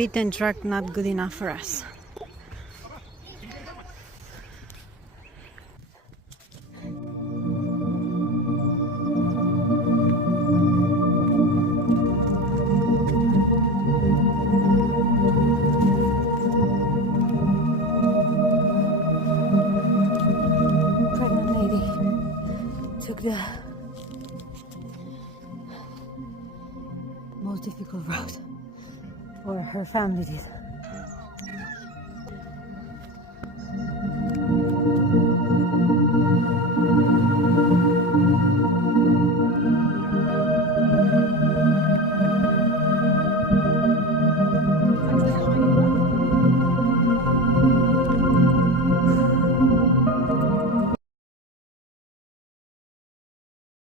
beaten track not good enough for us. Pregnant lady took the most difficult route, or her family did.